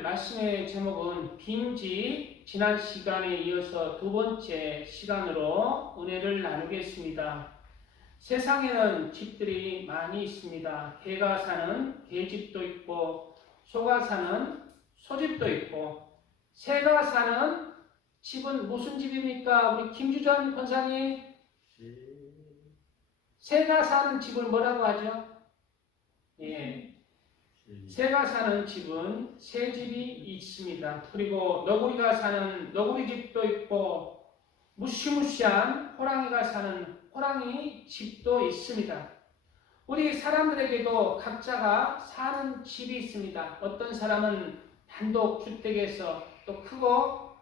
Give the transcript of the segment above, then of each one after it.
말씀의 제목은 빈집, 지난 시간에 이어서 두 번째 시간으로 은혜를 나누겠습니다. 세상에는 집들이 많이 있습니다. 개가 사는 개집도 있고, 소가 사는 소집도 있고, 새가 사는 집은 무슨 집입니까? 우리 김주전 권사님, 새가 사는 집을 뭐라고 하죠? 예. 새가 사는 집은 새집이 있습니다. 그리고 너구리가 사는 너구리집도 있고, 무시무시한 호랑이가 사는 호랑이 집도 있습니다. 우리 사람들에게도 각자가 사는 집이 있습니다. 어떤 사람은 단독주택에서 또 크고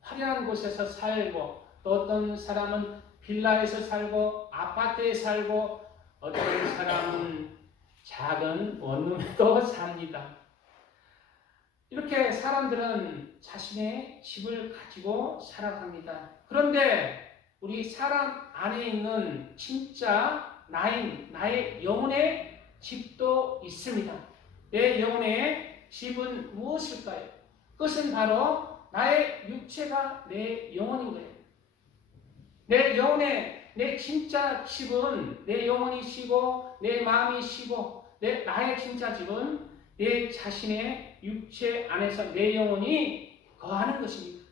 화려한 곳에서 살고, 또 어떤 사람은 빌라에서 살고 아파트에 살고, 어떤 사람은 작은 원룸에도 삽니다. 이렇게 사람들은 자신의 집을 가지고 살아갑니다. 그런데 우리 사람 안에 있는 진짜 나의 영혼의 집도 있습니다. 내 영혼의 집은 무엇일까요? 그것은 바로 나의 육체가 내 영혼인 거예요. 내 진짜 집은 내 영혼이 쉬고 내 마음이 쉬고 나의 진짜 집은 내 자신의 육체 안에서 내 영혼이 거하는 것입니다.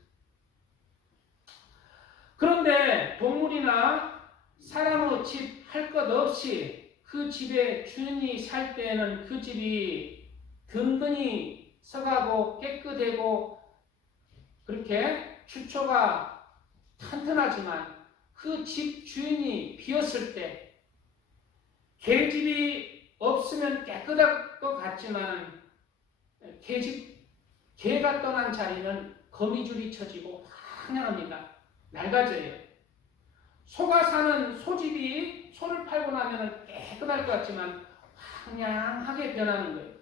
그런데 동물이나 사람의 집 할 것 없이 그 집에 주인이 살 때에는 그 집이 든든히 서가고 깨끗하고 그렇게 주초가 튼튼하지만 그 집 주인이 비었을 때 개집이 없으면 깨끗할 것 같지만 개가 떠난 자리는 거미줄이 쳐지고 황량합니다. 낡아져요. 소가 사는 소집이 소를 팔고 나면 깨끗할 것 같지만 황량하게 변하는 거예요.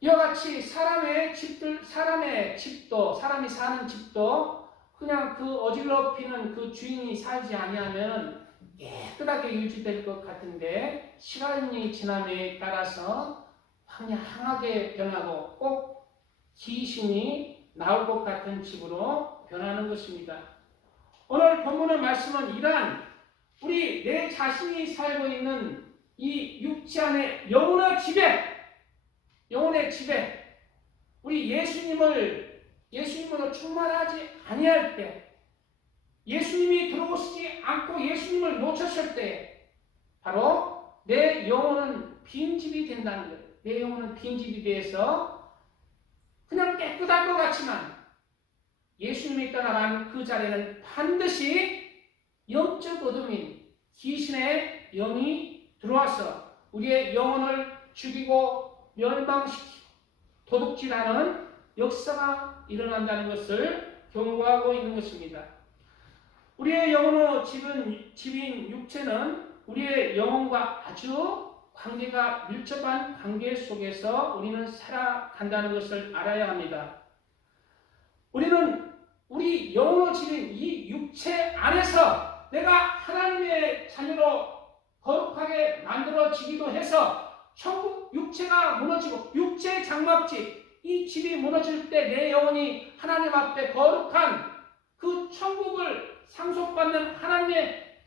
이와 같이 사람의 집도 사람이 사는 집도 그냥 그 어질러피는 그 주인이 살지 아니하면 깨끗하게 유지될 것 같은데 시간이 지남에 따라서 황량하게 변하고 꼭 귀신이 나올 것 같은 집으로 변하는 것입니다. 오늘 본문의 말씀은 이러한 우리 내 자신이 살고 있는 이 육체 안에 영혼의 집에 우리 예수님으로 충만하지 아니할 때, 예수님이 들어오시지 않고 예수님을 놓쳤을 때 바로 내 영혼은 빈집이 된다는 거예요. 내 영혼은 빈집이 돼서 그냥 깨끗할 것 같지만 예수님이 떠나간 그 자리에는 반드시 영적 어둠인 귀신의 영이 들어와서 우리의 영혼을 죽이고 멸망시키고 도둑질하는 역사가 일어난다는 것을 경고하고 있는 것입니다. 우리의 영혼의 집인 육체는 우리의 영혼과 아주 관계가 밀접한 관계 속에서 우리는 살아간다는 것을 알아야 합니다. 우리는 우리 영혼의 집인 이 육체 안에서 내가 하나님의 자녀로 거룩하게 만들어지기도 해서 천국 육체가 무너지고 육체의 장막집 이 집이 무너질 때 내 영혼이 하나님 앞에 거룩한 그 천국을 상속받는 하나님의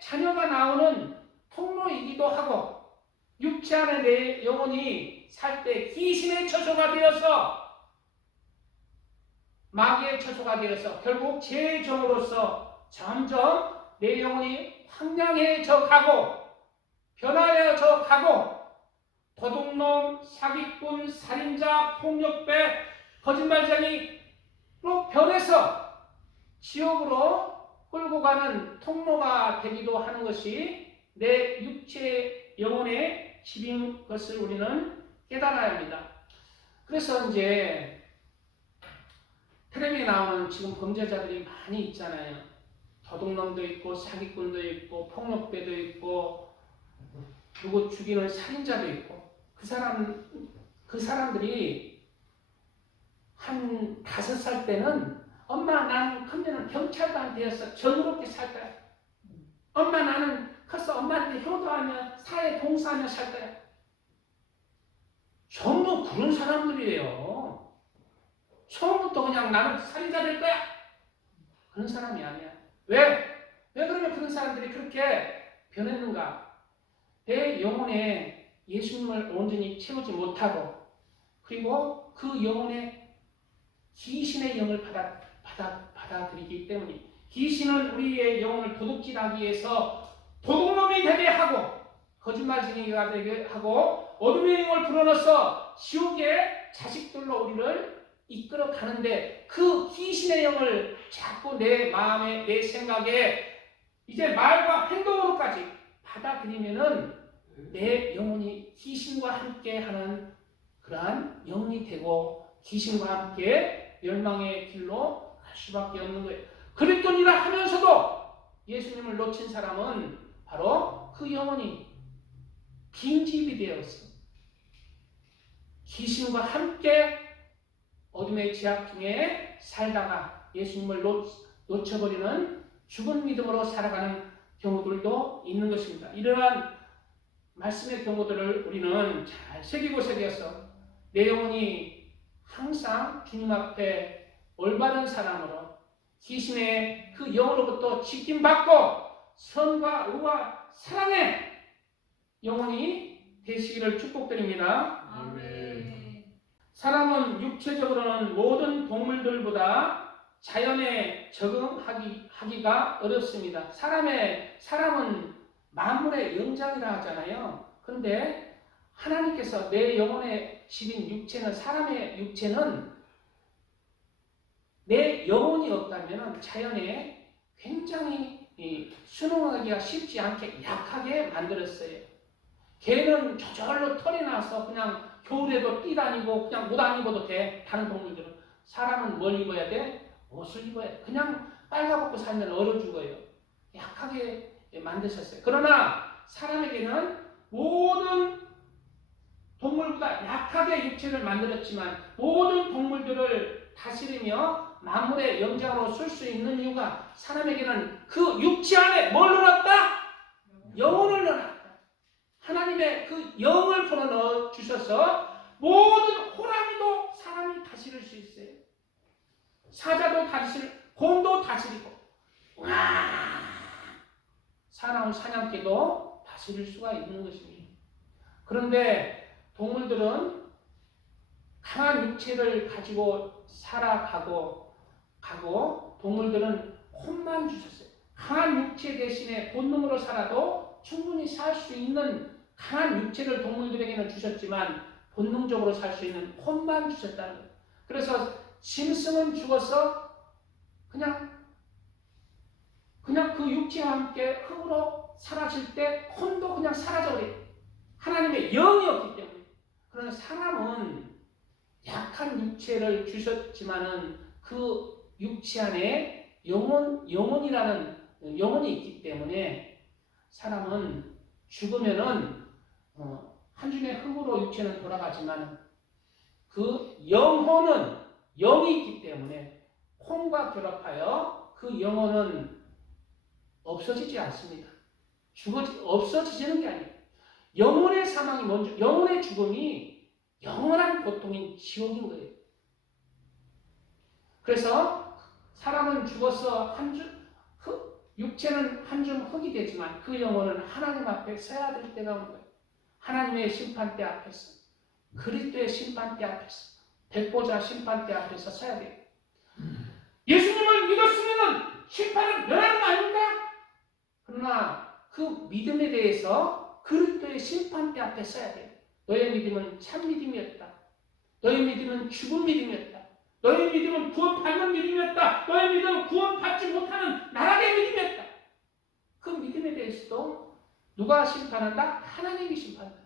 자녀가 나오는 통로이기도 하고 육체 안에 내 영혼이 살 때 귀신의 처소가 되어서 마귀의 처소가 되어서 결국 죄종으로서 점점 내 영혼이 황량해져 가고 변화해져 가고 도둑놈, 사기꾼, 살인자, 폭력배, 거짓말쟁이로 변해서 지옥으로 끌고 가는 통로가 되기도 하는 것이 내 육체 영혼의 집인 것을 우리는 깨달아야 합니다. 그래서 이제 텔레비에 나오는 지금 범죄자들이 많이 있잖아요. 도둑놈도 있고 사기꾼도 있고 폭력배도 있고 누구 죽이는 살인자도 있고 그 사람들이 한 5살 때는 엄마 나는 크면은 경찰관 되어서 정의롭게 살 거야. 엄마 나는 커서 엄마한테 효도하며 사회 봉사하며 살 거야. 전부 그런 사람들이에요. 처음부터 그냥 나는 살인자 될 거야. 그런 사람이 아니야. 왜? 왜 그러면 그런 사람들이 그렇게 변했는가? 내 영혼에 예수님을 온전히 채우지 못하고 그리고 그 영혼에 귀신의 영을 받아들이기 때문에 귀신은 우리의 영혼을 도둑질하기 위해서 도둑놈이 되게 하고 거짓말쟁이가 되게 하고 어둠의 영을 불어넣어서 지옥의 자식들로 우리를 이끌어 가는데 그 귀신의 영을 자꾸 내 마음에 내 생각에 이제 말과 행동으로까지 받아들이면은 내 영혼이 귀신과 함께 하는 그러한 영이 되고 귀신과 함께 멸망의 길로 갈 수밖에 없는 거예요. 그랬더니라 하면서도 예수님을 놓친 사람은 바로 그 영혼이 빈집이 되었어. 귀신과 함께 어둠의 제약 중에 살다가 예수님을 놓쳐버리는 죽은 믿음으로 살아가는 경우들도 있는 것입니다. 이러한 말씀의 경우들을 우리는 잘 새기고서 내 영혼이 항상 주님 앞에 올바른 사람으로 귀신의 그 영으로부터 지킴받고 선과 의와 사랑의 영혼이 되시기를 축복드립니다. 아멘. 사람은 육체적으로는 모든 동물들보다 자연에 적응하기가 어렵습니다. 사람은 만물의 영장이라 하잖아요. 그런데 하나님께서 내 영혼의 집인 육체는 사람의 육체는 내 영혼이 없다면 자연에 굉장히 순응하기가 쉽지 않게 약하게 만들었어요. 개는 저절로 털이 나서 그냥 겨울에도 뛰다니고 그냥 못 안 입어도 돼. 다른 동물들은. 사람은 뭘 입어야 돼? 옷을 입어야 돼. 그냥 빨가벗고 살면 얼어 죽어요. 약하게 만드셨어요. 그러나 사람에게는 모든 동물보다 약하게 육체를 만들었지만 모든 동물들을 다스리며 만물의 영장으로 쓸 수 있는 이유가 사람에게는 그 육체 안에 뭘 넣었다? 영혼을 넣었다. 하나님의 그 영을 불어넣어 주셔서 모든 호랑이도 사람이 다스릴 수 있어요. 사자도 곰도 다스리고 사나운 사냥개도 다스릴 수가 있는 것입니다. 그런데 동물들은 강한 육체를 가지고 살아가고 동물들은 혼만 주셨어요. 강한 육체 대신에 본능으로 살아도 충분히 살 수 있는 강한 육체를 동물들에게는 주셨지만 본능적으로 살 수 있는 혼만 주셨다는 거예요. 그래서 짐승은 죽어서 그냥 그 육체와 함께 흙으로 사라질 때 혼도 그냥 사라져버려요. 하나님의 영이 없기 때문에. 그러나 사람은 약한 육체를 주셨지만은 그 육체 안에 영혼이라는 영혼이 있기 때문에 사람은 죽으면은 한 줌의 흙으로 육체는 돌아가지만 그 영혼은 영이 있기 때문에 혼과 결합하여 그 영혼은 없어지지 않습니다. 없어지는 게 아니에요. 영혼의 사망이 먼저, 영혼의 죽음이 영원한 고통인 지옥인 거예요. 그래서 사람은 죽어서 육체는 한 줌 흙이 되지만 그 영혼은 하나님 앞에 서야 될 때가 온 거예요. 하나님의 심판대 앞에서, 그리스도의 심판대 앞에서, 백보자 심판대 앞에서 서야 돼요. 예수님을 믿었으면 심판을 면하는 거 아닙니까? 그러나 그 믿음에 대해서 그리스도의 심판대 앞에 서야 돼요. 너의 믿음은 참 믿음이었다. 너의 믿음은 죽은 믿음이었다. 너의 믿음은 구원받는 믿음이었다. 너의 믿음은 구원받지 못하는 나락의 믿음이었다. 그 믿음에 대해서도 누가 심판한다? 하나님이 심판한다.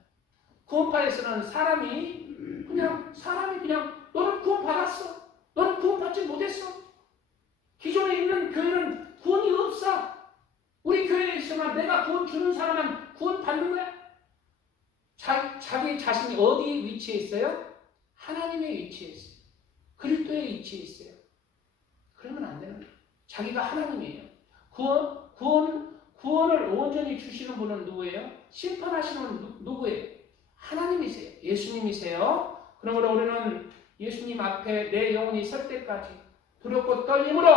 구원파에서는 사람이 그냥 너는 구원받았어. 너는 구원받지 못했어. 기존에 있는 교회는 구원이 없어. 우리 교회에 있으면 내가 구원 주는 사람은 구원 받는 거야. 자기 자신이 어디 위치에 있어요? 하나님의 위치에 있어요. 그리스도의 위치에 있어요. 그러면 안 되는 거예요. 자기가 하나님이에요. 구원을 온전히 주시는 분은 누구예요? 심판하시는 누구예요? 하나님이세요. 예수님이세요. 그러므로 우리는 예수님 앞에 내 영혼이 설 때까지 두렵고 떨림으로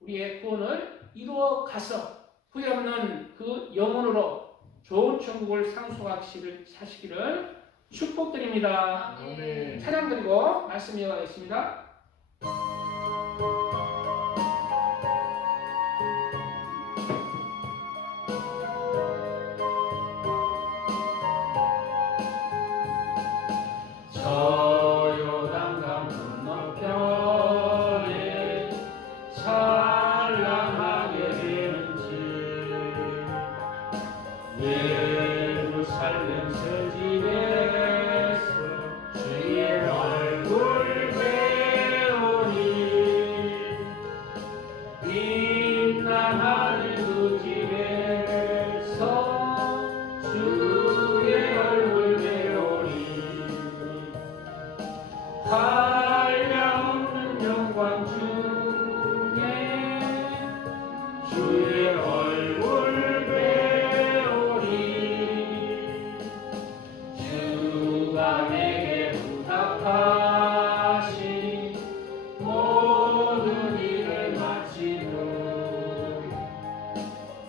우리의 구원을 이루어 가서 후회 없는 그 영혼으로 좋은 천국을 상속하시기를 축복드립니다. 아멘. 찬양 드리고 말씀 이어가겠습니다. 저 요단강 건너편에 찬란하게 되는지 예루살렘 새 집에서 주의 얼굴 배우니 빛난 하늘 그 집에서 주의 얼굴 배우니 한량없는 영광 중에 주의 얼굴 배우리 주가 내게 부탁하신 모든 일을 마치고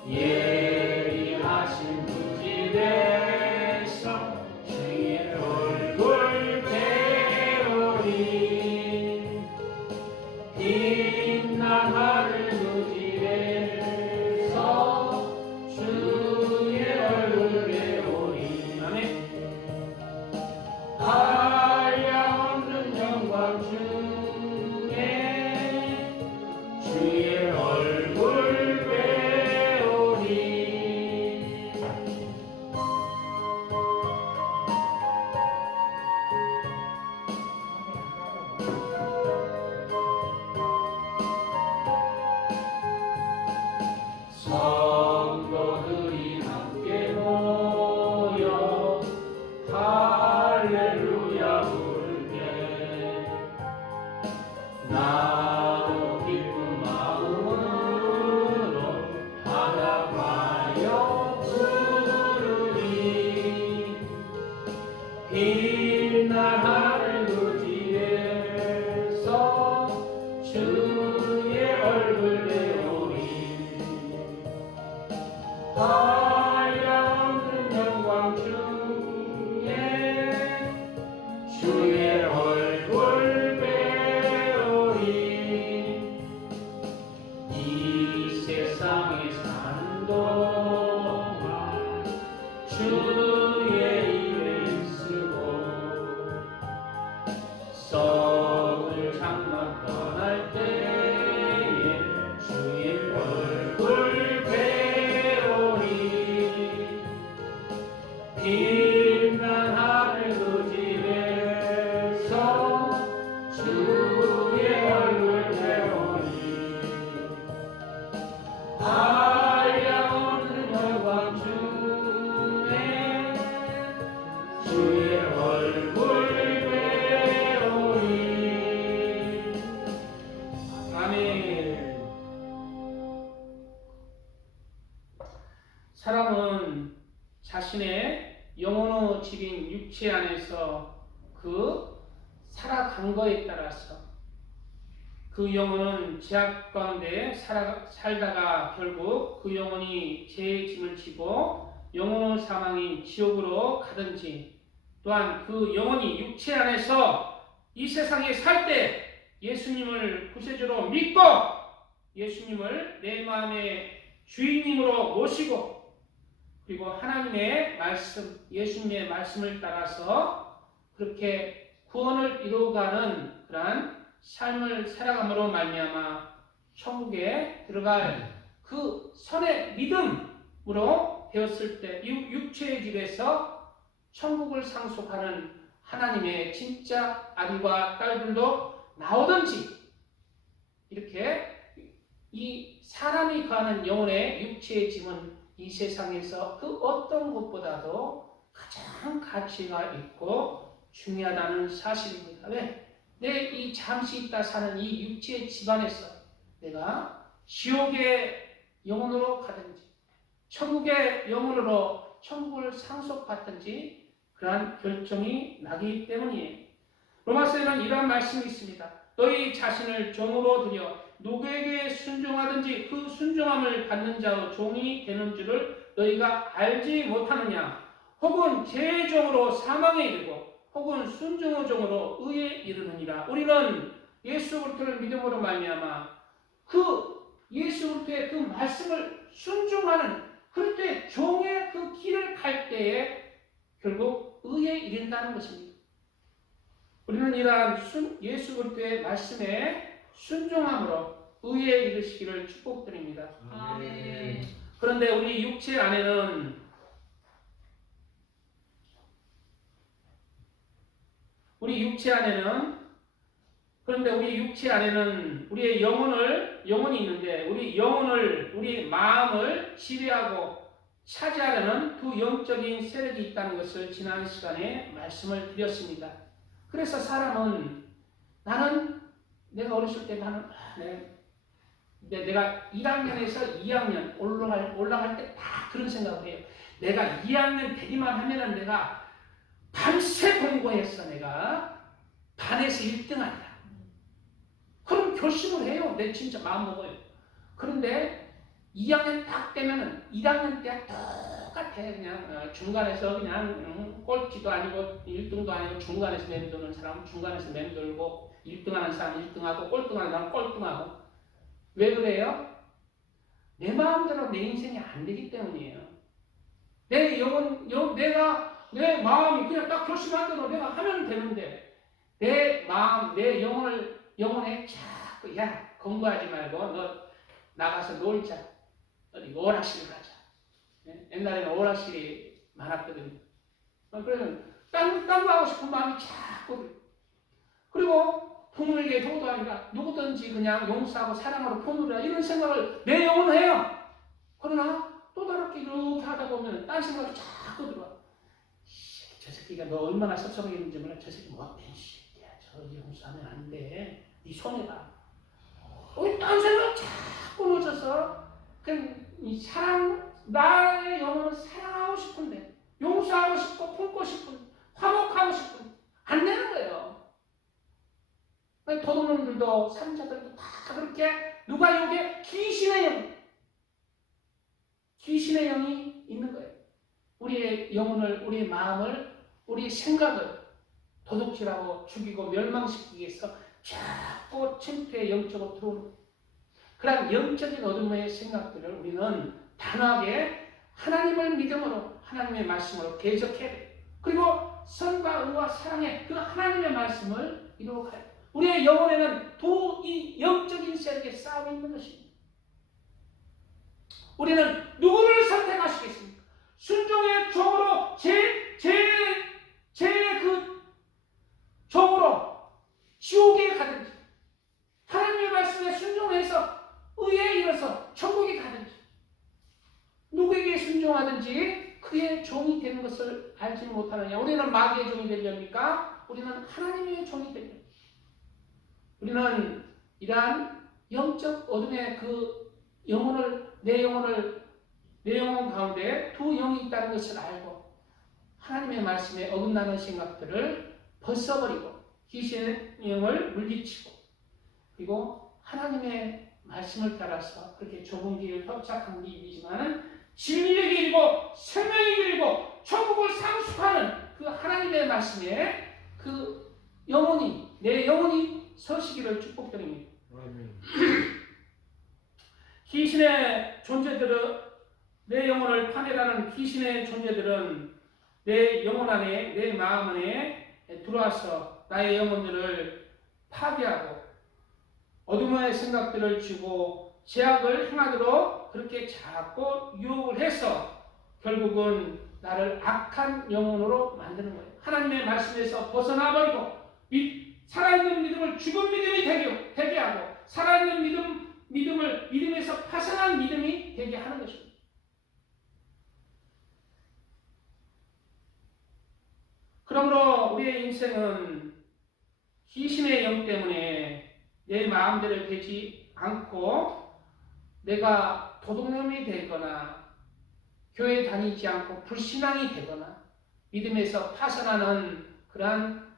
예리하신 그 집에서 주의 얼굴 배우리 빛난 하늘 그 집에서 주의 얼굴 배우리 아멘. 한량없는 영광 중에 주의 얼굴 배우리 성도들이 함께 모여 할렐루야 부르게 나도 기쁜 마음으로 받아봐요 부르리 빛난 하늘 그 집에서 주의 얼굴 배우리 한량없는 영광 중에 주의 얼굴 배우리 이 세상에 사는 동안 주의 이름 쓰고 썩을 장막 떠날 때에 주의 얼굴 배우리 빛난 하늘 그 집에서 주의 얼굴 배우리 한량없는 영광 중에 주의 얼굴 배우리 아멘. 사람은 자신의 영혼의 집인 육체 안에서 그 살아간 거에 따라서 그 영혼은 죄악 가운데 살다가 결국 그 영혼이 죄의 짐을 지고 영혼의 사망인 지옥으로 가든지 또한 그 영혼이 육체 안에서 이 세상에 살 때 예수님을 구세주로 믿고 예수님을 내 마음의 주인님으로 모시고 그리고 하나님의 말씀, 예수님의 말씀을 따라서 그렇게 구원을 이루어가는 그러한 삶을 살아감으로 말미암아 천국에 들어갈 그 선의 믿음으로 되었을 때 육체의 집에서 천국을 상속하는 하나님의 진짜 아들과 딸들도 나오든지 이렇게 이 사람이 가는 영혼의 육체의 짐은 이 세상에서 그 어떤 것보다도 가장 가치가 있고 중요하다는 사실입니다. 왜? 내 이 잠시 있다 사는 이 육체의 집안에서 내가 지옥의 영혼으로 가든지 천국의 영혼으로 천국을 상속받든지 그러한 결정이 나기 때문이에요. 로마서에는 이러한 말씀이 있습니다. 너희 자신을 종으로 들여 누구에게 순종하든지 그 순종함을 받는 자의 종이 되는 줄을 너희가 알지 못하느냐. 혹은 제 종으로 사망에 이르고 혹은 순종의 종으로 의에 이르느니라. 우리는 예수 그리스도를 믿음으로 말미암아 그 예수 그리스도의 그 말씀을 순종하는 그리스도의 종의 그 길을 갈 때에 결국 의에 이른다는 것입니다. 우리는 이러한 예수 그리스도의 말씀에 순종함으로 의에 이르시기를 축복드립니다. 아멘. 그런데 우리 육체 안에는 우리의 영혼이 있는데 우리 마음을 지배하고 차지하려는 두 영적인 세력이 있다는 것을 지난 시간에 말씀을 드렸습니다. 그래서 사람은 내가 어렸을 때 내가 1학년에서 2학년 올라갈 때 다 그런 생각을 해요. 내가 2학년 되기만 하면은 내가 밤새 공부했어. 내가 반에서 1등한다. 그럼 결심을 해요. 내 진짜 마음 먹어요. 그런데 2학년 딱 되면은 1학년 때랑 똑같아. 그냥 중간에서 그냥 꼴찌도 아니고 1등도 아니고 중간에서 맴도는 사람은 중간에서 맴돌고 1등하는 사람 1등하고 꼴등하는 사람 꼴등하고. 왜 그래요? 내 마음대로 내 인생이 안 되기 때문이에요. 내 마음이 그냥 딱 결심한 대로 내가 하면 되는데 내 마음, 내 영혼에 자꾸 야 공부하지 말고 너 나가서 놀자. 어디 오락실 가자. 옛날에는 오락실이 많았거든요. 그러면 딴 거 하고 싶은 마음이 자꾸. 그리고 부모에게 효도 아니라 누구든지 그냥 용서하고 사랑하고 품으라 이런 생각을 내 영혼은 해요. 그러나 또 다르게 이렇게 하다 보면 딴 생각이 자꾸 들어와. 저 새끼가 너 얼마나 섭섭하겠는지 몰라. 저 새끼 뭐 어때? 저 용서하면 안 돼. 네 손해봐. 딴 생각 자꾸 놓쳐서 나의 영혼은 사랑하고 싶은데 용서하고 싶고 품고 싶은 화목하고 싶은 안 되는 거예요. 도둑놈들도 살인자들도 다 그렇게 누가 여기에 귀신의 영이 있는 거예요. 우리의 영혼을, 우리의 마음을, 우리의 생각을 도둑질하고 죽이고 멸망시키기 위해서 자꾸 침투의 영적으로 들어오는 거예요. 그런 영적인 어둠의 생각들을 우리는 단호하게 하나님을 믿음으로 하나님의 말씀으로 계속해야 돼요. 그리고 선과 의와 사랑의 그 하나님의 말씀을 이루어가야 돼요. 우리의 영혼에는 이 영적인 세력의 싸움이 있는 것입니다. 우리는 누구를 선택하시겠습니까? 순종의 종으로 그 종으로 지옥에 가든지 하나님의 말씀에 순종해서 의에 이르러서 천국에 가든지 누구에게 순종하든지 그의 종이 되는 것을 알지 못하느냐. 우리는 마귀의 종이 되렵니까? 우리는 하나님의 종이 되렵니다. 우리는 이러한 영적 어둠의 그 내 영혼 가운데 두 영이 있다는 것을 알고 하나님의 말씀에 어긋나는 생각들을 벗어버리고 귀신의 영을 물리치고 그리고 하나님의 말씀을 따라서 그렇게 좁은 길을 협착한 길이지만 진리의 길이고 생명의 길이고 천국을 상속하는 그 하나님의 말씀에 그 내 영혼이 서시기를 축복드립니다. 귀신의 존재들은 내 영혼을 파멸하는 귀신의 존재들은 내 영혼 안에 내 마음 안에 들어와서 나의 영혼들을 파괴하고 어둠의 생각들을 주고 죄악을 행하도록 그렇게 자꾸 유혹을 해서 결국은 나를 악한 영혼으로 만드는 거예요. 하나님의 말씀에서 벗어나버리고 살아있는 믿음을 죽은 믿음이 되게 하고 살아있는 믿음에서 파산한 믿음이 되게 하는 것입니다. 그러므로 우리의 인생은 귀신의 영 때문에 내 마음대로 되지 않고 내가 도둑놈이 되거나 교회 다니지 않고 불신앙이 되거나 믿음에서 파산하는 그러한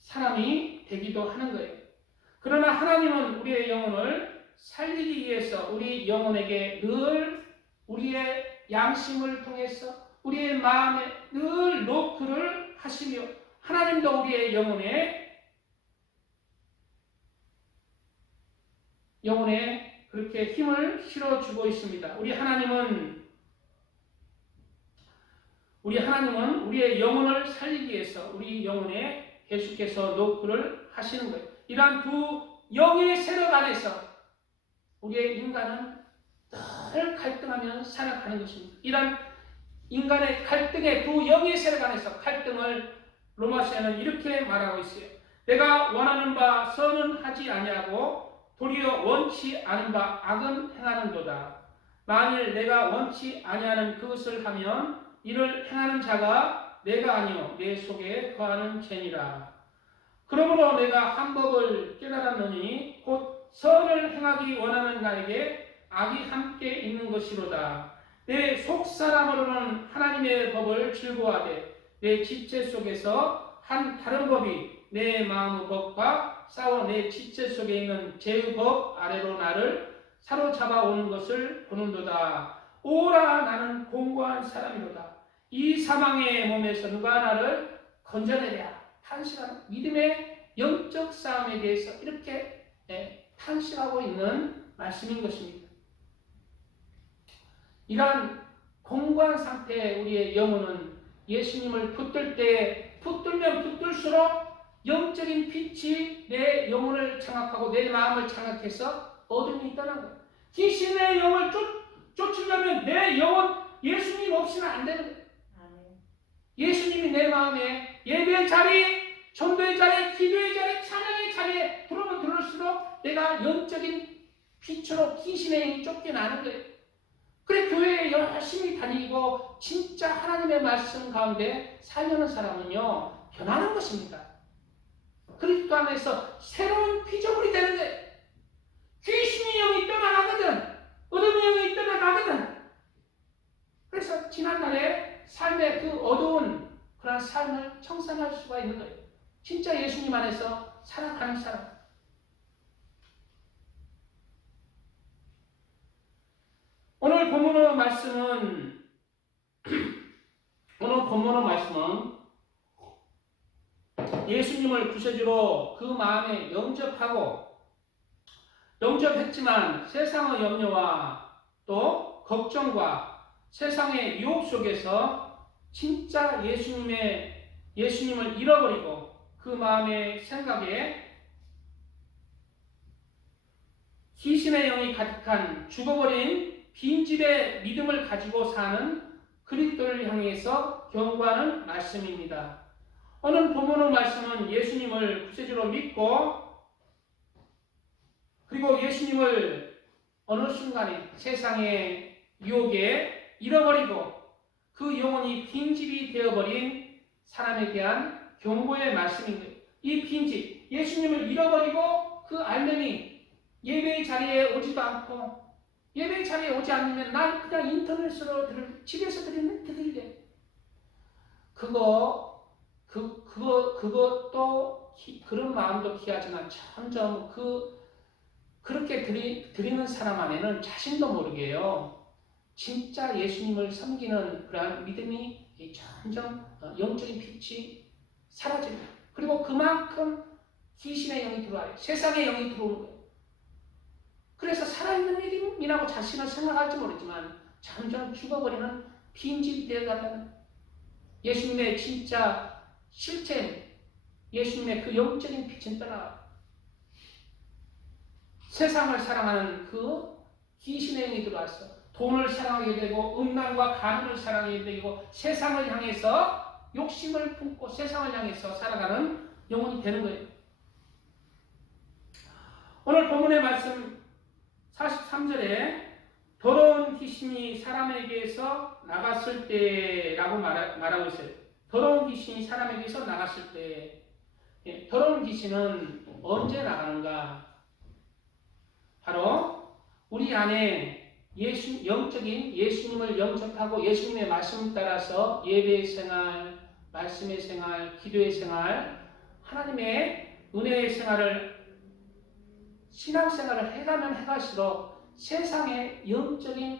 사람이 되기도 하는 거예요. 그러나 하나님은 우리의 영혼을 살리기 위해서 우리 영혼에게 늘 우리의 양심을 통해서 우리의 마음에 늘 노크를 하시며 하나님도 우리의 영혼에 그렇게 힘을 실어주고 있습니다. 우리 하나님은 우리의 영혼을 살리기 위해서 우리 영혼에 계속해서 노크를 하시는 거예요. 이러한 두 영의 세력 안에서 우리의 인간은 늘 갈등하며 살아가는 것입니다. 이러한 인간의 갈등의 두 영의 세력 안에서 갈등을 로마서에는 이렇게 말하고 있어요. 내가 원하는 바 선은 하지 아니하고 도리어 원치 않은 바 악은 행하는도다. 만일 내가 원치 아니하는 그것을 하면 이를 행하는 자가 내가 아니요 내 속에 거하는 죄니라. 그러므로 내가 한 법을 깨달았노니 곧 선을 행하기 원하는 나에게 악이 함께 있는 것이로다. 내 속사람으로는 하나님의 법을 즐거워하되 내 지체 속에서 한 다른 법이 내 마음의 법과 싸워 내 지체 속에 있는 죄의 법 아래로 나를 사로잡아 오는 것을 보는도다. 오라 나는 공고한 사람이로다. 이 사망의 몸에서 누가 나를 건져내랴. 탄식하는 믿음의 영적 싸움에 대해서 이렇게 탄식하고 있는 말씀인 것입니다. 이러한 공고한 상태의 우리의 영혼은 예수님을 붙들 때 붙들면 붙들수록 영적인 빛이 내 영혼을 장악하고 내 마음을 장악해서 어둠이 떠난 거예요. 귀신의 영을 쫓으려면 내 영혼 예수님 없이는 안 되는 거예요. 예수님이 내 마음에 예배의 자리, 전도의 자리, 기도의 자리, 찬양의 자리에 들어오면 들어올수록 내가 영적인 빛으로 귀신의 영이 쫓겨나는 거예요. 그래 교회에 열심히 다니고 진짜 하나님의 말씀 가운데 살려는 사람은요 변하는 것입니다. 그리스도 안에서 새로운 피조물이 되는 거예요. 귀신의 영이 떠나가거든, 어둠의 영이 떠나가거든. 그래서 지난날에 삶의 그 어두운 그런 삶을 청산할 수가 있는 거예요. 진짜 예수님 안에서 살아가는 사람. 오늘 본문의 말씀은 예수님을 구세주로 그 마음에 영접했지만 세상의 염려와 또 걱정과 세상의 유혹 속에서 진짜 예수님을 잃어버리고 그 마음의 생각에 귀신의 영이 가득한 죽어버린 빈집의 믿음을 가지고 사는 그리스도를 향해서 경고하는 말씀입니다. 오늘 본문의 말씀은 예수님을 구세주로 믿고 그리고 예수님을 어느 순간에 세상의 유혹에 잃어버리고 그 영혼이 빈집이 되어버린 사람에 대한 경고의 말씀입니다. 이 빈집, 예수님을 잃어버리고 그 알맹이 예배의 자리에 오지도 않고 예배의 자리에 오지 않으면 난 그냥 인터넷으로 집에서 드릴래. 그것도 그런 마음도 귀하지만 점점 그렇게 드리는 사람 안에는 자신도 모르게요. 진짜 예수님을 섬기는 그러한 믿음이 점점 영적인 빛이 사라집니다. 그리고 그만큼 귀신의 영이 들어와요. 세상의 영이 들어오는 거예요. 그래서 살아있는 믿음이라고 자신을 생각할지 모르지만 점점 죽어버리는 빈집이 되어가는 예수님의 진짜 실체, 예수님의 그 영적인 빛은 떠나가요. 세상을 사랑하는 그 귀신의 영이 들어와서 돈을 사랑하게 되고 음란과 가문을 사랑하게 되고 세상을 향해서 욕심을 품고 세상을 향해서 살아가는 영혼이 되는 거예요. 오늘 본문의 말씀 43절에 더러운 귀신이 사람에게서 나갔을 때라고 말하고 있어요. 더러운 귀신이 사람에게서 나갔을 때, 더러운 귀신은 언제 나가는가? 바로 우리 안에 영적인 예수님을 영접하고 예수님의 말씀 따라서 예배 생활, 말씀의 생활, 기도의 생활, 하나님의 은혜의 생활을 신앙생활을 해가면 해갈수록 세상의 영적인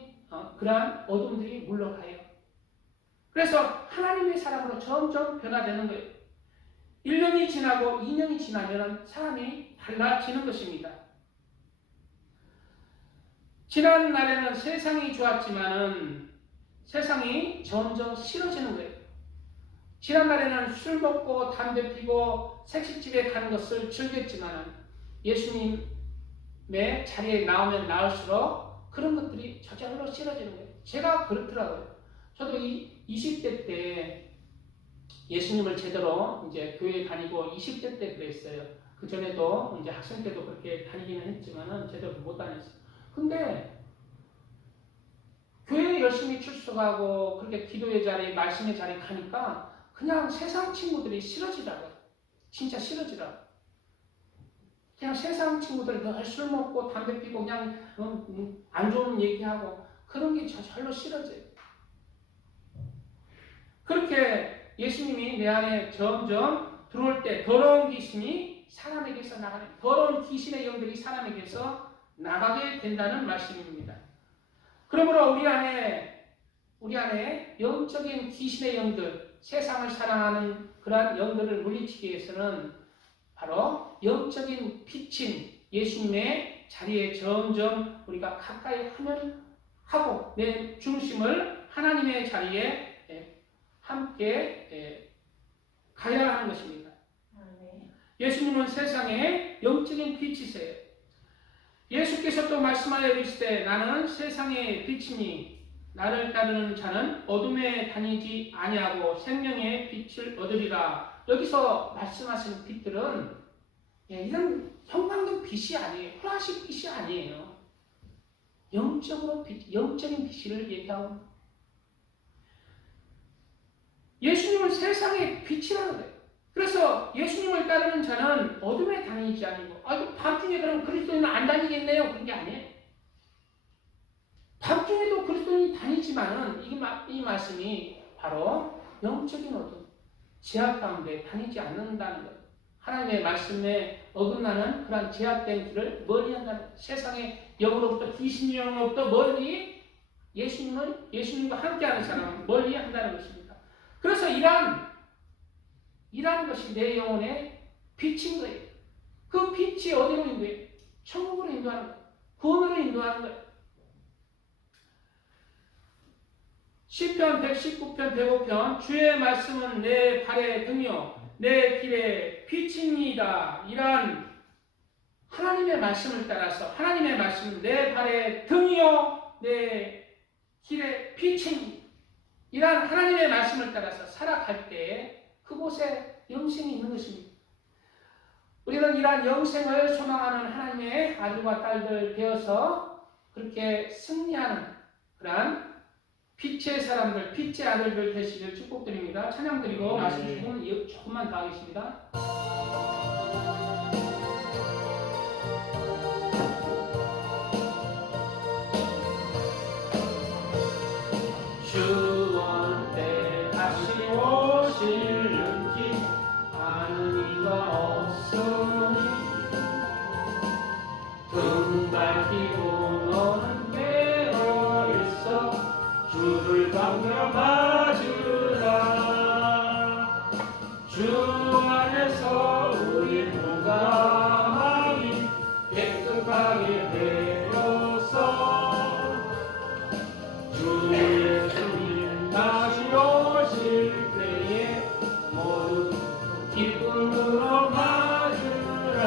그러한 어둠들이 물러가요. 그래서 하나님의 사람으로 점점 변화되는 거예요. 1년이 지나고 2년이 지나면 사람이 달라지는 것입니다. 지난 날에는 세상이 좋았지만은 세상이 점점 싫어지는 거예요. 지난 날에는 술 먹고 담배 피고 색식집에 가는 것을 즐겼지만은 예수님의 자리에 나오면 나올수록 그런 것들이 저절로 싫어지는 거예요. 제가 그렇더라고요. 저도 20대 때 예수님을 제대로 이제 교회 다니고 20대 때 그랬어요. 그 전에도 이제 학생 때도 그렇게 다니기는 했지만은 제대로 못 다녔어요. 근데 교회에 열심히 출석하고 그렇게 기도의 자리, 말씀의 자리 가니까 그냥 세상 친구들이 싫어지더라고요. 진짜 싫어지더라고요. 그냥 세상 친구들 늘 술 먹고 담배 피고 그냥 안 좋은 얘기하고 그런 게 저절로 싫어져요. 그렇게 예수님이 내 안에 점점 들어올 때 더러운 귀신이 사람에게서 나가는, 더러운 귀신의 영들이 사람에게서 나가게 된다는 말씀입니다. 그러므로 우리 안에 영적인 귀신의 영들, 세상을 사랑하는 그러한 영들을 물리치기 위해서는 바로 영적인 빛인 예수님의 자리에 점점 우리가 가까이 하고 내 중심을 하나님의 자리에 함께 가야 하는 것입니다. 예수님은 세상의 영적인 빛이세요. 예수께서 또 말씀하여 이르시되 나는 세상의 빛이니 나를 따르는 자는 어둠에 다니지 아니하고 생명의 빛을 얻으리라. 여기서 말씀하시는 빛들은 이런 형광등 빛이 아니에요. 플라스틱 빛이 아니에요. 영적으로 영적인 빛을 얘기하고 예수님은 세상의 빛이라는 거예요. 그래서 예수님을 따르는 자는 어둠에 다니지 아니고 밤중에 그럼 그리스도인은 안 다니겠네요. 그런 게 아니에요. 밤중에도 그리스도인이 다니지만은 이 말씀이 바로 영적인 어둠, 제약 가운데 다니지 않는다는 거예요. 하나님의 말씀에 어긋나는 그런 제약된 길을 멀리한다는, 세상의 영으로부터 귀신의 영으로부터 멀리 예수님과 함께하는 사람은 멀리한다는 것입니다. 그래서 이러한 것이 내 영혼의 빛인 거예요. 그 빛이 어디로 인도해요? 천국으로 인도하는 거예요. 구원으로 인도하는 거예요. 시편 119편 105편 주의 말씀은 내 발의 등이요 내 길의 빛입니다. 이러한 하나님의 말씀을 따라서 하나님의 말씀은 내 발의 등이요 내 길의 빛입니다. 이러한 하나님의 말씀을 따라서 살아갈 때 그곳에 영생이 있는 것입니다. 우리는 이러한 영생을 소망하는 하나님의 아들과 딸들 되어서 그렇게 승리하는 그러한 빛의 사람들, 빛의 아들들 되시길 축복드립니다. 찬양드리고 말씀 조금만 더 하겠습니다. 주원 때 다시 오실는지 아는 이가 없으니 등 밝히고 너는 깨어있어 주를 방명하주라. 주 안에서 우리 몸과 마음이 깨끗하게 되어서 주 예수님 다시 오실 때에 모두 기쁨으로 맞으라.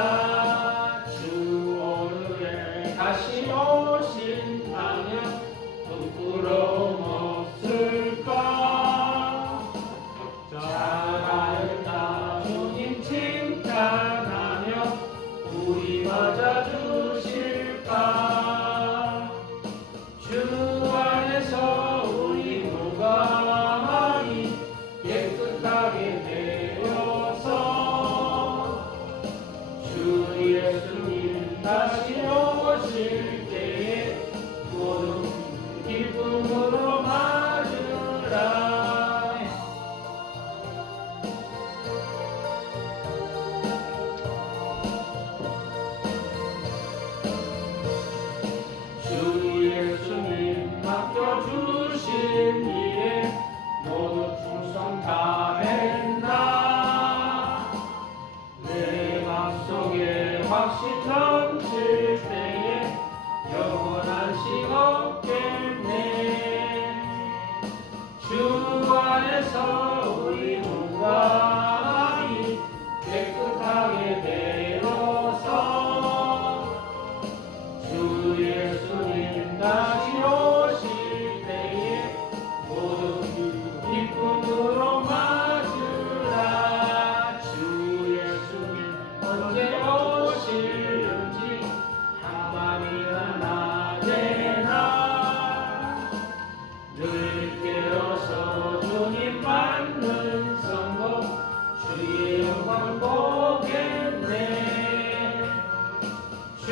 주 오늘에 다시 오신다면 부끄러움 없을까? 잘하였다 주님 칭찬하며 우리 맞아주실까? 주 안에서 우리 몸과 마음이 깨끗하게 되어서 주 예수님 다시 오실 때에 모두 기쁨으로 맞으라. 속에 확신 넘칠 때에 영원한 식 없겠네. 주 안에서 우리 몸과 마음이 깨끗하게 되어서 주 예수님 다시 오실 때에 모두 기쁨으로 맞으라. 주 예수님 언제 오실지 한밤이나 낮에나 늘 깨어서 주님 받는 성도 주의 영광 보겠네. 주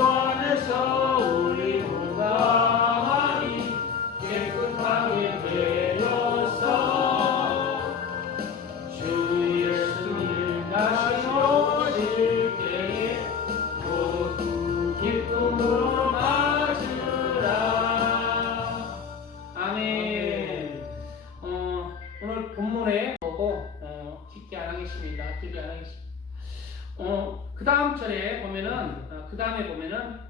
안에서 우리 몸과 마음이 깨끗하게 되어서 주 예수님 다시 오실 때에 모두 기쁨으로 맞으라. 아멘. 오늘 본문에 보고 깊게 안 하겠습니다. 길게 안 하겠습니다. 그 다음 절에 보면은 그 다음에 보면은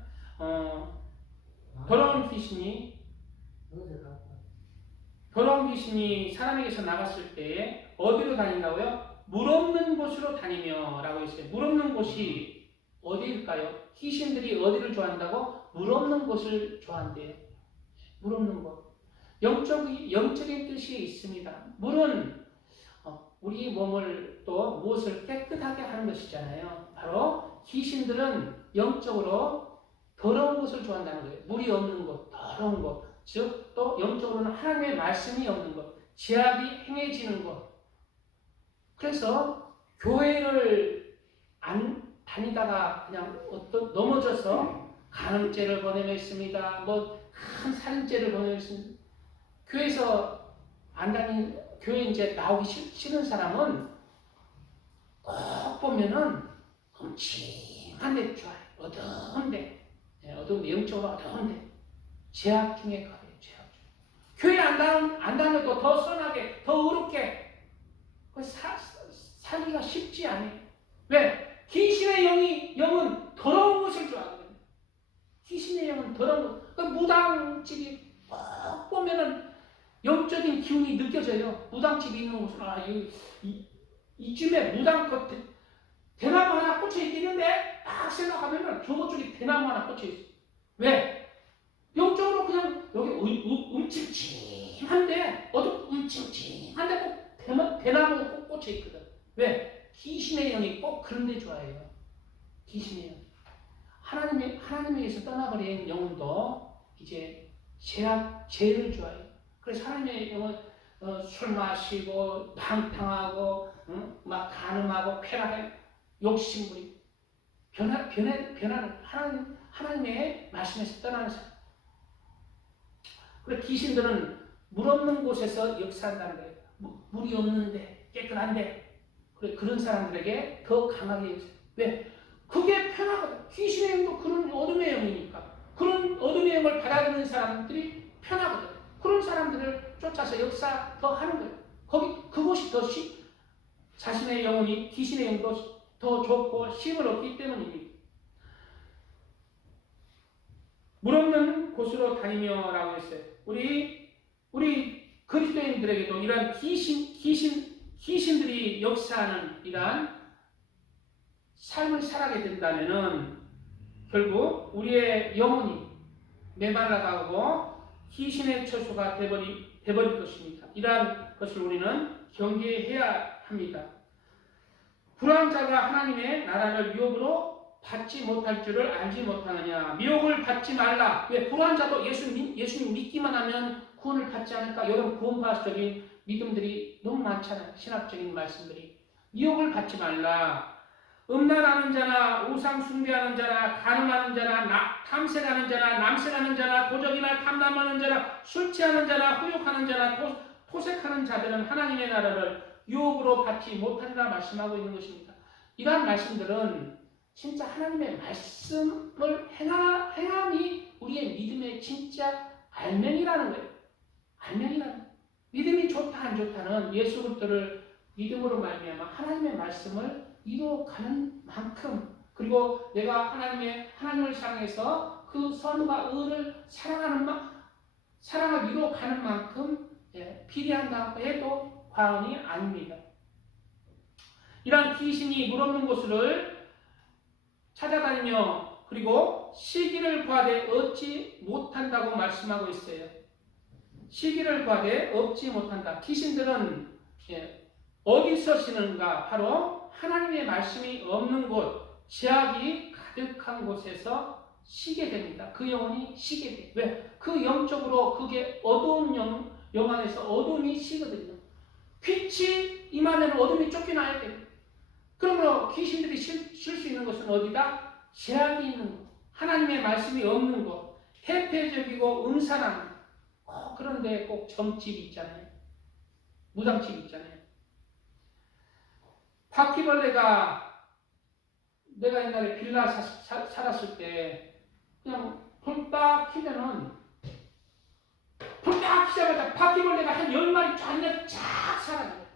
더러운 귀신이 사람에게서 나갔을 때 어디로 다닌다고요? 물 없는 곳으로 다니며라고 했어요. 물 없는 곳이 어디일까요? 귀신들이 어디를 좋아한다고? 물 없는 곳을 좋아한대요. 물 없는 곳. 영적인 뜻이 있습니다. 물은 우리 몸을 또 무엇을 깨끗하게 하는 것이잖아요. 바로 귀신들은 영적으로 더러운 것을 좋아한다는 거예요. 물이 없는 곳, 더러운 곳. 즉, 또 영적으로는 하나님의 말씀이 없는 것, 죄악이 행해지는 것. 그래서 교회를 안 다니다가 그냥 넘어져서 간음죄를 범했습니다. 큰 살인죄를 범했습니다. 교회에서 안 다니는, 교회 이제 나오기 싫은 사람은 꼭 보면은 음침한데 좋아요. 어두운데, 영적으로 어두운데, 죄악 중에 거예요. 죄악 중에. 교회 안 다녀도 더 선하게, 더 의롭게 살기가 쉽지 않아요. 왜? 귀신의 영은 더러운 것을 좋아하거든요. 귀신의 영은 더러운 것. 그 무당집이 꼭 보면은 영적인 기운이 느껴져요. 무당집이 있는 곳은 이쯤에 무당 대나무 하나 꽂혀 있는데 딱 생각하면은 저쪽에 대나무 하나 꽂혀 있어. 왜? 영적으로 그냥 여기 움찔찔한데 움찔찔한데 꼭 대나무가 꼭 꽂혀 있거든. 왜? 귀신의 영이 꼭 그런 데 좋아해요. 귀신의 영. 하나님에게서 떠나버린 영혼도 이제 죄를 좋아해요. 그래서 하나님의 영은 술 마시고 방탕하고 막 간음하고 쾌락해 욕심부리 변하는 하나님의 말씀에서 떠나는 사람. 그래 귀신들은 물 없는 곳에서 역사한다는 거예요. 물이 없는데 깨끗한데 그래 그런 사람들에게 더 강하게 역사. 왜? 그게 편하거든. 귀신의 영도 그런 어둠의 영이니까 그런 어둠의 영을 받아들이는 사람들이 편하거든. 그런 사람들을 쫓아서 역사 더 하는 거예요. 그곳이 더 자신의 영혼이 귀신의 영도 더 좋고 힘을 얻기 때문입니다. 물 없는 곳으로 다니며라고 했어요. 우리 그리스도인들에게도 이러한 귀신들이 역사하는 이러한 삶을 살아게 된다면은 결국 우리의 영혼이 메말라가고 귀신의 처소가 되버릴 것입니다. 이러한 것을 우리는 경계해야 합니다. 불황자가 하나님의 나라를 유혹으로 받지 못할 줄을 알지 못하느냐. 미혹을 받지 말라. 왜? 불황자도 예수님 믿기만 하면 구원을 받지 않을까? 이런 구원파적인 믿음들이 너무 많잖아요. 신학적인 말씀들이. 미혹을 받지 말라. 음란하는 자나 우상 숭배하는 자나 간음하는 자나 탐색하는 자나 남색하는 자나 도적이나 탐남하는 자나 술 취하는 자나 후욕하는 자나 토색하는 자들은 하나님의 나라를 유혹으로 받지 못하리라 말씀하고 있는 것입니다. 이러한 말씀들은 진짜 하나님의 말씀을 행함이 우리의 믿음의 진짜 알맹이라는 거예요. 알맹이라는 믿음이 좋다 안 좋다는 예수 그리스도를 믿음으로 말미암아 하나님의 말씀을 이루어가는 만큼, 그리고 내가 하나님을 사랑해서 그 선과 의를 사랑을 이루어가는 만큼 비례한다고 해도 과언이 아닙니다. 이러한 귀신이 물없는 곳을 찾아다니며 그리고 시기를 구하되 얻지 못한다고 말씀하고 있어요. 시기를 구하되 얻지 못한다. 귀신들은 어디서 쉬는가? 바로 하나님의 말씀이 없는 곳, 죄악이 가득한 곳에서 쉬게 됩니다. 그 영혼이 쉬게 돼요. 왜? 그 영적으로 그게 어두운 영 안에서 어둠이 쉬거든요. 빛이 임하면 어둠이 쫓겨나야 돼요. 그러므로 귀신들이 쉴 수 있는 곳은 어디다? 죄악이 있는 곳, 하나님의 말씀이 없는 곳, 해폐적이고 음산한 그런데 꼭 점집 있잖아요. 무당집 있잖아요. 바퀴벌레가 내가 옛날에 빌라 살았을 때 그냥 불 딱 켜면은 불 딱 켜자마자 바퀴벌레가 한 10마리 쫙 사라져요.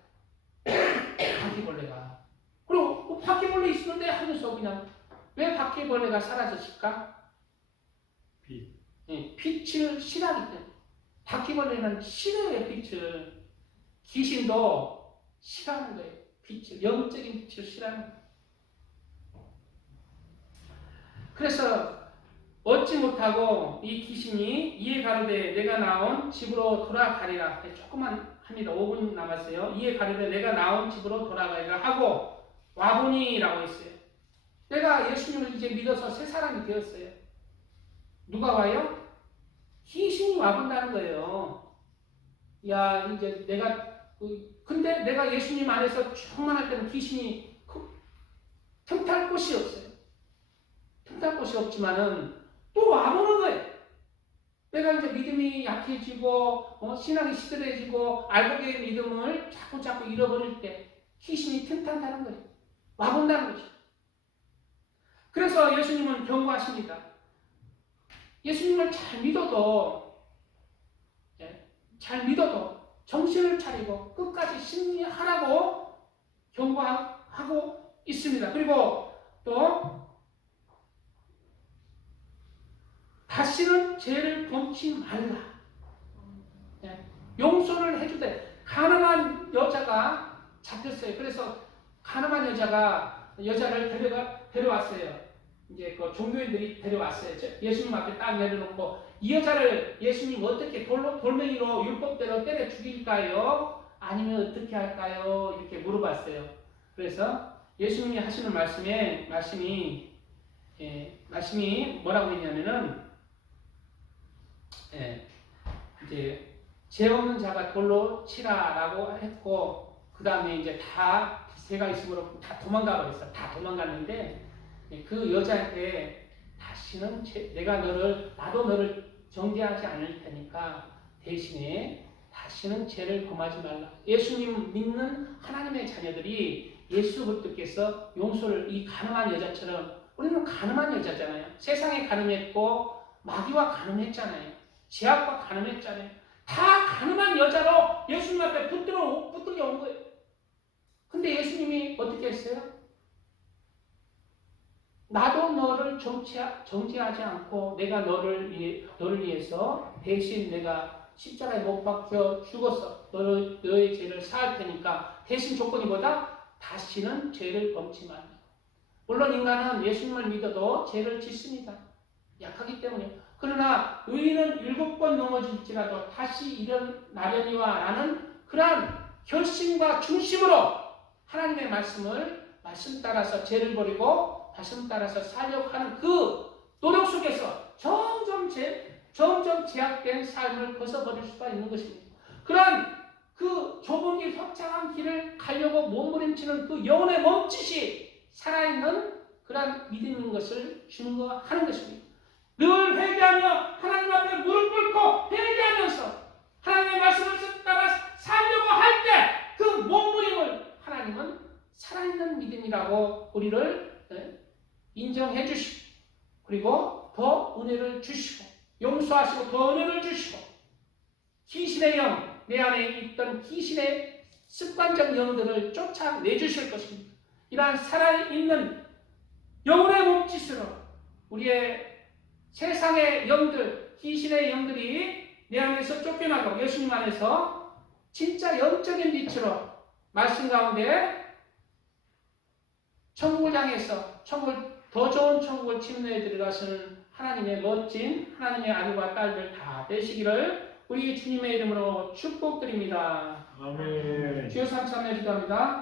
바퀴벌레가. 그리고 바퀴벌레 있었는데 하면서 그냥 왜 바퀴벌레가 사라졌을까? 빛을 싫어하기 때문에. 바퀴벌레는 싫어해요, 빛을. 귀신도 싫어하는 거예요. 빛을, 영적인 빛을 싫어하는 거예요. 그래서 얻지 못하고 이 귀신이 이에 가로되 내가 나온 집으로 돌아가리라. 조금만 합니다. 5분 남았어요. 이에 가로되 내가 나온 집으로 돌아가리라 하고 와보니라고 했어요. 내가 예수님을 이제 믿어서 새 사람이 되었어요. 누가 와요? 귀신이 와본다는 거예요. 야, 이제 근데 내가 예수님 안에서 충만할 때는 귀신이 틈탈 곳이 없어요. 틈탈 곳이 없지만은 또 와보는 거예요. 내가 이제 믿음이 약해지고 신앙이 시들해지고 알고 계신 믿음을 자꾸 잃어버릴 때 귀신이 틈탄다는 거예요. 와본다는 거죠. 그래서 예수님은 경고하십니다. 예수님을 잘 믿어도 정신을 차리고 끝까지 승리하라고 경고하고 있습니다. 그리고 또 다시는 죄를 범치 말라. 용서를 해주되 가늠한 여자가 잡혔어요. 그래서 가늠한 여자를 데려왔어요. 이제 그 종교인들이 데려왔어요. 예수님 앞에 딱 내려놓고 이 여자를 예수님 어떻게 돌멩이로 율법대로 때려 죽일까요? 아니면 어떻게 할까요? 이렇게 물어봤어요. 그래서 예수님이 하시는 말씀이 뭐라고 했냐면은 이제 죄 없는 자가 돌로 치라라고 했고 그 다음에 이제 다 죄가 있으므로 다 도망가 버렸어. 다 도망갔는데 그 여자한테 다시는 나도 너를 정죄하지 않을 테니까 대신에 다시는 죄를 범하지 말라. 예수님 믿는 하나님의 자녀들이 예수님께서 용서를 이 가늠한 여자처럼 우리는 가늠한 여자잖아요. 세상에 가늠했고 마귀와 가늠했잖아요. 죄악과 가늠했잖아요. 다 가늠한 여자로 예수님 앞에 붙들려 온 거예요. 근데 예수님이 어떻게 했어요? 나도 너를 정죄하지 않고 내가 너를 위해서 대신 내가 십자가에 못 박혀 죽었어. 너의 죄를 사할 테니까 대신 조건이 뭐다? 다시는 죄를 범치 말라. 물론 인간은 예수님을 믿어도 죄를 짓습니다. 약하기 때문에. 그러나 의인은 7번 넘어질지라도 다시 일어나려니와 라는 그러한 결심과 중심으로 하나님의 말씀 따라서 죄를 버리고 말씀 따라서 살려고 하는 그 노력 속에서 점점 제약된 삶을 벗어버릴 수가 있는 것입니다. 그러한 그 좁은 길, 협착한 길을 가려고 몸부림치는 그 영혼의 몸짓이 살아있는 그러한 믿음인 것을 증거하는 것입니다. 늘 회개하며 하나님 앞에 무릎 꿇고 회개하면서 하나님의 말씀을 따라 살려고 할 때 그 몸부림을 하나님은 살아있는 믿음이라고 우리를 인정해 주시고 그리고 더 은혜를 주시고 용서하시고 더 은혜를 주시고 귀신의 영, 내 안에 있던 귀신의 습관적 영들을 쫓아내 주실 것입니다. 이러한 살아있는 영혼의 몸짓으로 우리의 세상의 영들, 귀신의 영들이 내 안에서 쫓겨나고 예수님 안에서 진짜 영적인 빛으로 말씀 가운데 천국을 향해서 더 좋은 천국을 침노에 들어가시는 하나님의 멋진 하나님의 아들과 딸들 다 되시기를 우리 주님의 이름으로 축복드립니다. 아멘. 주여 삼삼에 기도합니다.